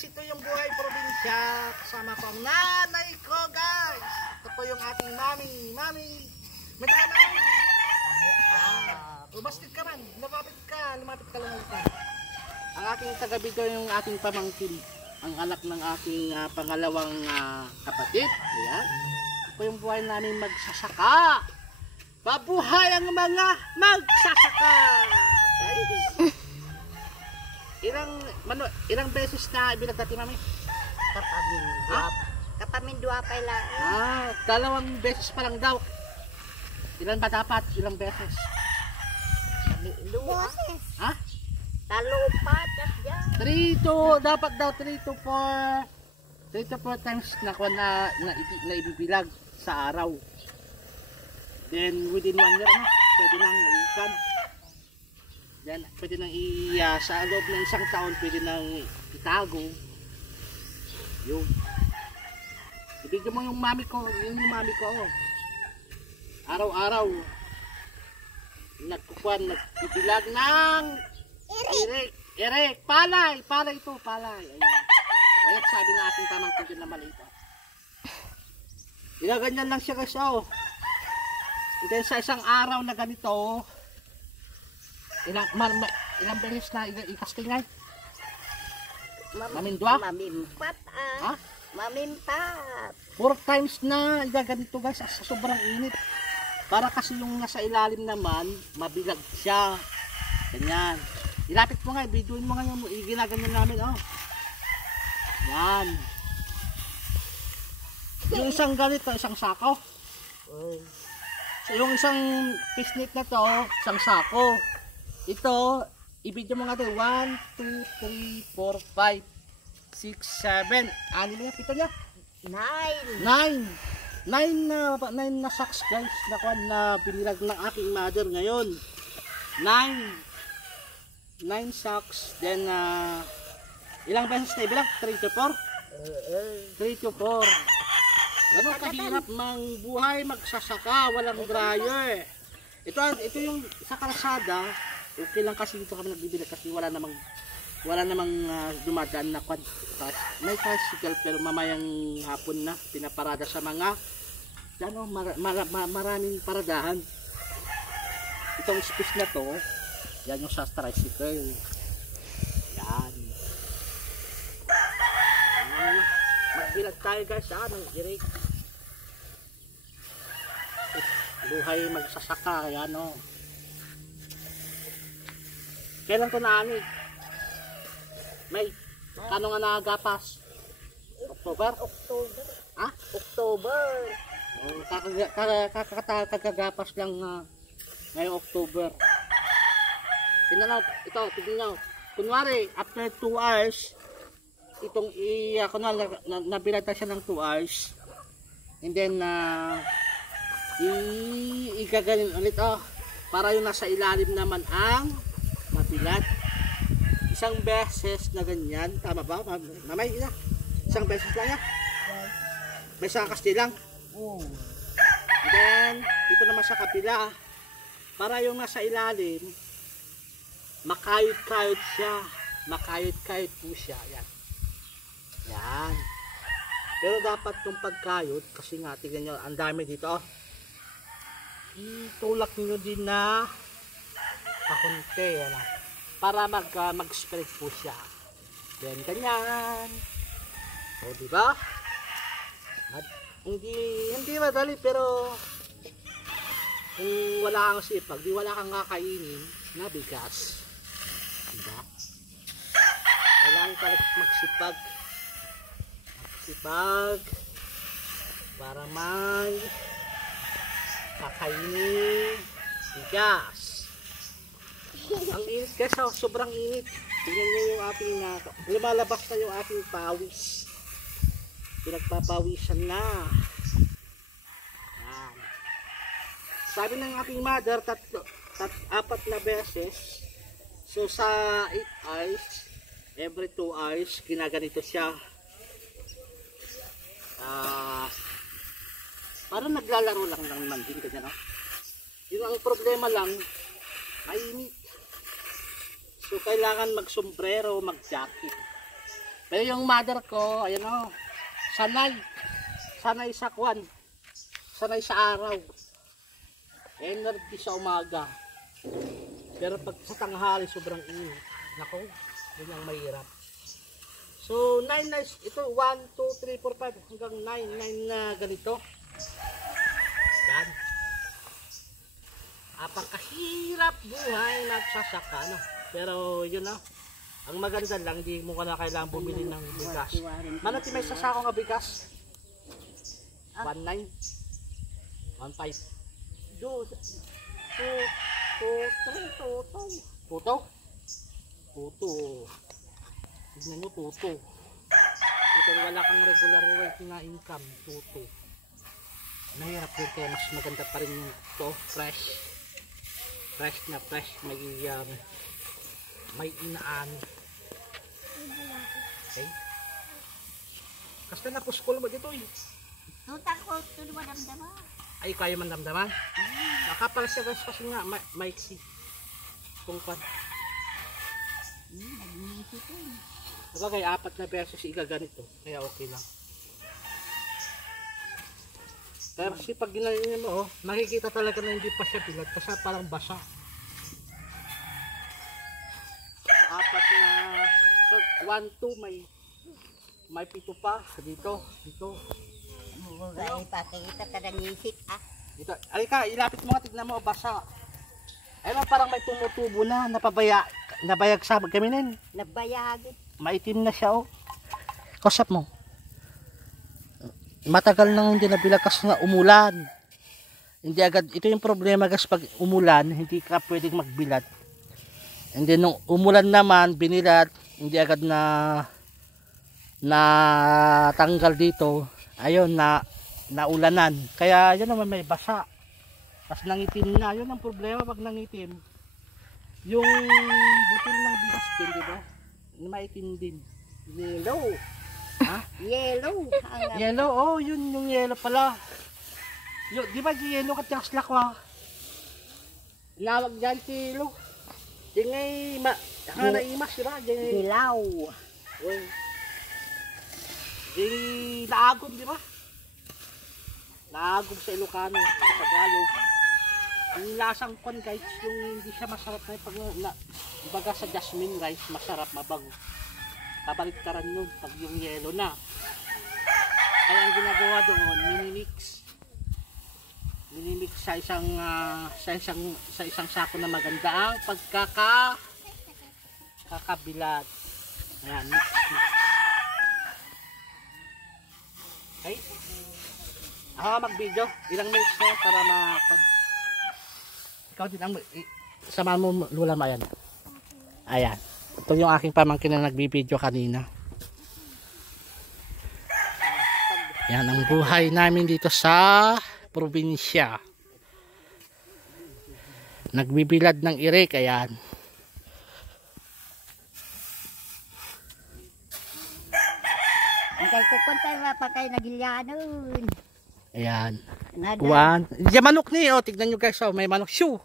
guys, ito yung buhay probinsya. Kasama ko ang nanay ko guys. Ito po yung ating mami. May tayo naman. Ubastid ka man. Lumapit ka lang ulit. Ang aking taga-video yung aking pamangkin. Ang anak ng aking pangalawang kapatid. Ayan. Ito po yung buhay namin magsasaka. Babuhay ang mga magsasaka. Guys. Ilang beses na ibilag dati mami? Kapamindua pa lang. 2 beses pa lang daw. Ilan ba dapat? Ilang beses? Boses. Ha? Talupat. 3 to 4 times na ibibilag sa araw. Then within 1 year pwede nang ikan. Yan, pwede nang sa loob ng 1 taon pwede nang itago. Yun. Ibigay mo yung mami ko, araw-araw nagbibilag ng Eric, palay ito, palay. Ayan. Ayan, sabi na ating pamangkin na maliit. Ilaganyan lang siya guys, And then sa isang araw na ganito, ilang beses na ikasting ngay? Mamindwa? Mamimpat Ha? Mamimpat. 4 times na ganito guys sa sobrang init. Para kasi yung nasa ilalim naman, mabilag siya. Ganyan. Ilapit mo nga, videoin mo nga yung ginaganyan namin. Yan. Yung isang ganito, isang sako. So yung isang pisnit na to, isang sako. Ito, i-video mo nga ito. 1, 2, 3, 4, 5, 6, 7. Ano na yan? Pito niya? 9 na sacks guys. Na binilag ng aking mother ngayon. 9 sacks. Then, ilang beses na ibilang? 3 to 4? 3 to 4. Ganun kahirap mang buhay magsasaka. Walang dryer. Ito yung sa kalsada. Okay lang kasi dito kami nagbibilag kasi wala namang dumadaan na may tricycle pero mamayang hapon na pinaparada sa mga maraming paradahan. Itong space na to, yan yung sa tricycle. Yan. Magbilag tayo guys ng Eric. Buhay magsasaka yan Kailan ko naanig? May, kano nga nakagapas? October? Ha? October. Kakagapas lang ngayong October. Tignan nyo. Kunwari, after 2 hours, itong nabilata siya ng 2 hours. And then, igaganin ulit, para yung nasa ilalim naman ang mabilat. Isang beses na ganyan, tama ba? Mamay, isang beses lang yan. May isang kastilang. And then, dito naman sa kapila, para yung nasa ilalim, makayod-kayod siya. Makayod-kayod po siya. Yan. Pero dapat yung pagkayod, kasi nga, tignan nyo, ang dami dito. Itulak nyo din na kakunti. Para mag-spread po siya. Yan, ganyan. O, diba? At hindi madali, pero kung wala kang sipag, di wala kang kakainin na bigas. Diba? Kailangan talaga magsipag. Para may kakainin bigas. Ang init guys, sobrang init. Tingnan nyo yung ating lumalabas na yung ating pawis. Pinagpapawisan na. Yan. Sabi ng ating mother, 4 na beses. So sa 8 hours, every 2 hours, ginaganito siya. Parang naglalaro lang naman din ganyan. Yung ang problema lang, mainit. So kailangan mag-sombrero, mag-jacket. Pero yung mother ko, ayan o, sanay sa kwan, sanay sa araw. Energy sa umaga. Pero pag sa tanghali, sobrang init. Nako, yun ang mahirap. So, 9 nights, ito 1, 2, 3, 4, 5, hanggang 9 na ganito. Yan. Apakahirap buhay nagsasaka, no? Pero yun na. Ang maganda lang, hindi mo na kailangan bumili ng bigas. Manati may sasako nga bigas? 1.9 1.5 Tuto. Tignan nyo, tuto. Ito wala kang regular rate na income, tuto. Mahirap yun kaya mas maganda pa rin yung to, fresh. Fresh na fresh, may inaan. Okay? Kasi napuskol mo dito eh. Tuta ko, tuloy mo damdama. Ay, kaya man damdaman? Nakapal siya guys kasi nga, maiksi. Kung pan. Nag-iisip ko. Sabagay, 4 na beses igaganito. Kaya okay lang. Pero kasi pag ginanyan mo, makikita talaga na hindi pa siya bilad kasi parang basa. 4 na, so 1, 2, may 7 pa dito. Ay, pakikita ka ng isip Dito, alika, ilapit mo nga, tignan mo, basa. Ayun, parang may tumutubo na, nabayag sa kami nin. Nabayagin. Maitim na siya, oh. Kusap mo. Matagal nang hindi nabilag kasi nga umulan. Hindi agad, ito yung problema kasi pag umulan, hindi ka pwedeng magbilad. And then nung umulan naman, binilat, hindi agad na tanggal dito. Ayun, naulanan. Kaya yun naman may basa. Kasi nangitim na. Yun ang problema pag nangitim. Yung butil ng bigas din, di ba? Maitim din. Yellow. Ha? Yellow. Yellow, oh, yun yung yellow pala. Di ba yellow ka tiyas lakwa? Nawag dyan silo. Di ngay, naimas, di ba? Dilaw. Di naagom, di ba? Naagom sa Ilocano, sa Tagalog. Yung lasang kon guys, yung hindi siya masarap na pag baga sa jasmine rice, masarap, mabango. Kabaliktaran yun pag yung yellow na. Kaya ang ginagawa doon, minimix sa isang sako na maganda ang kakabilad. Ayan, mix. Okay? Ako mag-video. Ilang minutes na para ikaw din ang samahan mo, Lula Mayan. Ayan. Ito yung aking pamangkin na nagbibideo kanina. Yan ang buhay namin dito sa probinsya. Nagbibilad ng irik. Ayan. Ang kay pa kayo nagilyanon. Ayan. One. Diyan manok ni. O, tignan nyo guys. O, may manok. Shoo.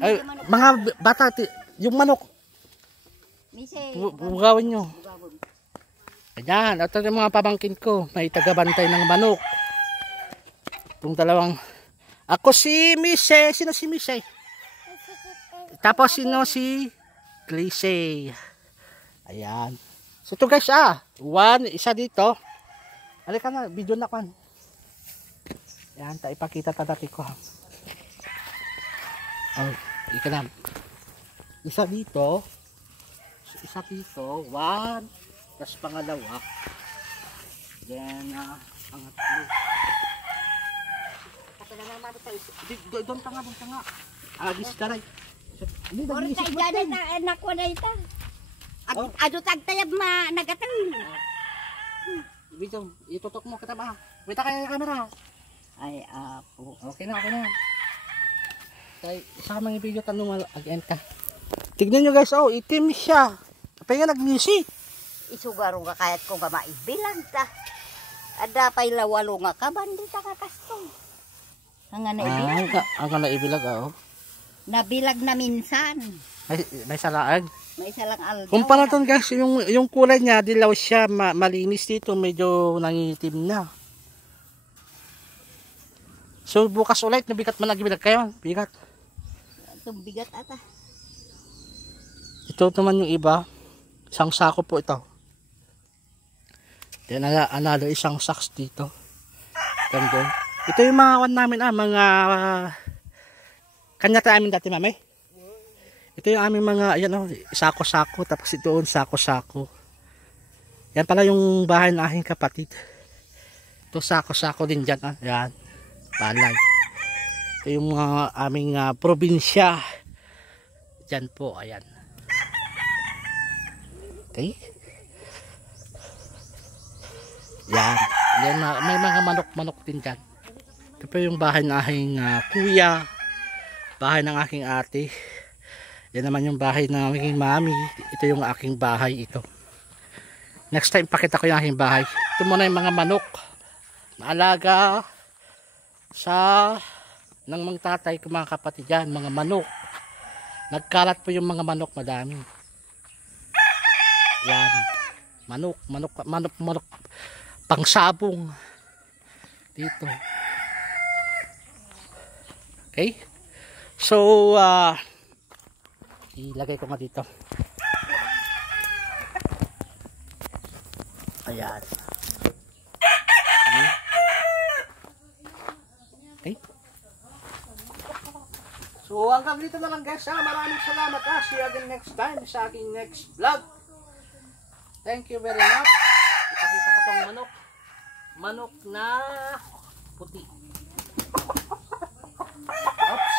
Ay, mga bata. Yung manok. Bugawin nyo. Ayan. Ito yung mga pamangkin ko. May tagabantay ng manok. Itong dalawang. Ako si Mise. Sino si Mise? Tapos sino si Clise. Ayan. So ito guys, isa dito. Halika na, video na kan. Yan, ipakita natin ko. Oh, ika na. Isa dito. 1. Tapos pangalawa. Then, pangatlo. Doon tanga. Agis ka rin. Ori tayo dyan, anak ko na ito. Ado tagtayab nagatan. Video, itutok mo kita ba? Wait kayo yung camera. Ay, apo. Okay na. Kaya isama ng video tanong again ka. Tignan nyo guys, itim siya. Kaya nag-music. Isugaro ka kayat ko ba maibilang ta. Ada pa'y lawalo nga ka, bandita ka kastong. Ang nga naibilag. Ang nga naibilag, Nabilag na minsan. May salaag. May isa lang aldaw. Kumpara doon guys, yung kulay niya, dilaw siya, malinis dito, medyo nangitim na. So bukas ulit, nabigat man nagibilag kayo, bigat. Itong bigat ata. Ito naman yung iba, isang sako po ito. Then another isang sacks dito. Ganda. Ito yung mga wan namin, mga kanya tayo amin dati, mami. Ito yung aming mga, ayan sako-sako, tapos ito yung sako-sako. Yan pala yung bahay ng aking kapatid. Ito sako-sako din dyan, yan, palay. Ito yung mga aming probinsya. Dyan po, ayan. Okay. Yan, may mga manok-manok din dyan. Ito po yung bahay ng aking kuya, bahay ng aking ate. Yan naman yung bahay ng aking mami. Ito yung aking bahay ito. Next time pakita ko yung aking bahay. Ito muna yung mga manok. Maalaga sa ng mga tatay ko, mga kapatid yan, mga manok. Nagkalat po yung mga manok, madami. Yan. Manok. Pangsabong. Dito. Okay? So, ilagay ko nga dito. Ayan. Okay. So hanggang dito na lang guys. Maraming salamat. See you again next time sa aking next vlog. Thank you very much. Ipakita ko tong manok. Manok na puti. Oops.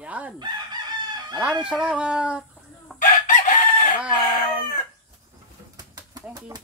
Yan. Maraming salamat. Bye-bye. Thank you.